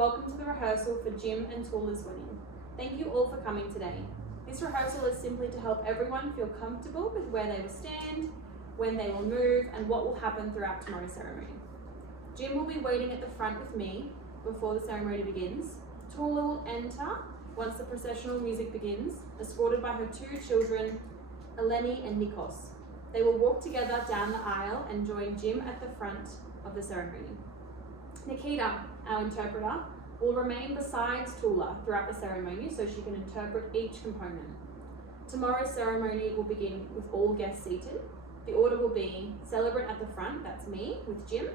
Welcome to the rehearsal for Jim and Toula's wedding. Thank you all for coming today. This rehearsal is simply to help everyone feel comfortable with where they will stand, when they will move, and what will happen throughout tomorrow's ceremony. Jim will be waiting at the front with me before the ceremony begins. Toula will enter once the processional music begins, escorted by her two children, Eleni and Nikos. They will walk together down the aisle and join Jim at the front of the ceremony. Nikita, our interpreter, will remain beside Toula throughout the ceremony so she can interpret each component. Tomorrow's ceremony will begin with all guests seated. The order will be celebrant at the front, that's me, with Jim.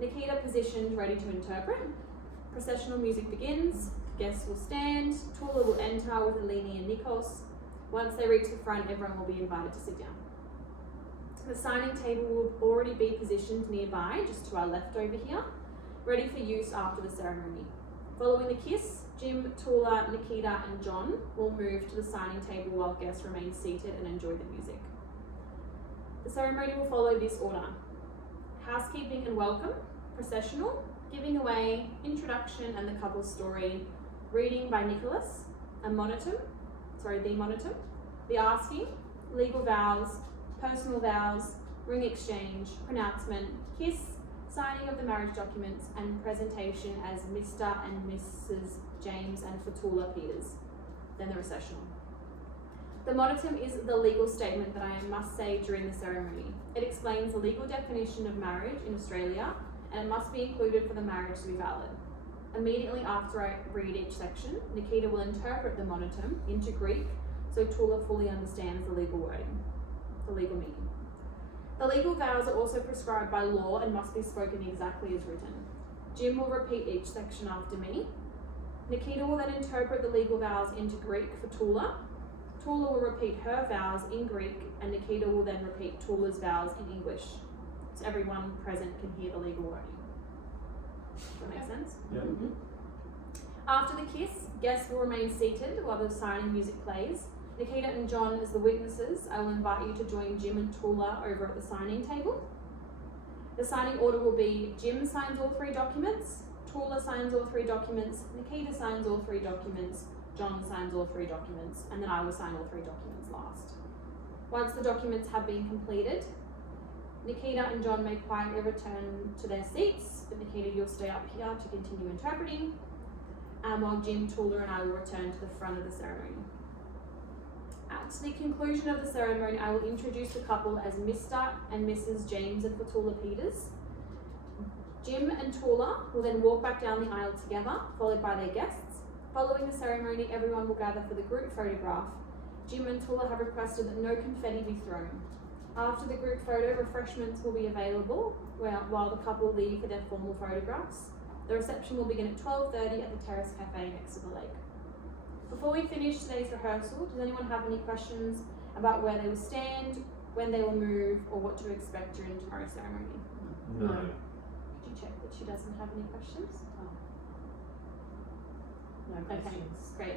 Nikita positioned, ready to interpret. Processional music begins, guests will stand. Toula will enter with Eleni and Nikos. Once they reach the front, everyone will be invited to sit down. The signing table will already be positioned nearby, just to our left over here, ready for use after the ceremony. Following the kiss, Jim, Toula, Nikita and John will move to the signing table while guests remain seated and enjoy the music. The ceremony will follow this order: housekeeping and welcome, processional, giving away, introduction and the couple's story, reading by Nicholas, the monotum, the asking, legal vows, personal vows, ring exchange, pronouncement, kiss, signing of the marriage documents, and presentation as Mr. and Mrs. James and Toula Peters, then the recessional. The monotum is the legal statement that I must say during the ceremony. It explains the legal definition of marriage in Australia, and it must be included for the marriage to be valid. Immediately after I read each section, Nikita will interpret the monotum into Greek so Toula fully understands the legal wording, the legal meaning. The legal vows are also prescribed by law and must be spoken exactly as written. Jim will repeat each section after me. Nikita will then interpret the legal vows into Greek for Toula. Toula will repeat her vows in Greek, and Nikita will then repeat Toula's vows in English, so everyone present can hear the legal wording. Does that make sense? Yeah. Mm-hmm. After the kiss, guests will remain seated while the signing music plays. Nikita and John as the witnesses, I will invite you to join Jim and Toula over at the signing table. The signing order will be: Jim signs all 3 documents, Toula signs all 3 documents, Nikita signs all 3 documents, John signs all 3 documents, and then I will sign all 3 documents last. Once the documents have been completed, Nikita and John may quietly return to their seats, but Nikita, you'll stay up here to continue interpreting, while Jim, Toula and I will return to the front of the ceremony. At the conclusion of the ceremony, I will introduce the couple as Mr. and Mrs. James and Toula Peters. Jim and Toula will then walk back down the aisle together, followed by their guests. Following the ceremony, everyone will gather for the group photograph. Jim and Toula have requested that no confetti be thrown. After the group photo, refreshments will be available while the couple leave for their formal photographs. The reception will begin at 12:30 at the Terrace Cafe next to the lake. Before we finish today's rehearsal, does anyone have any questions about where they will stand, when they will move, or what to expect during tomorrow's ceremony? No. Could you check that she doesn't have any questions? No questions. Okay, great.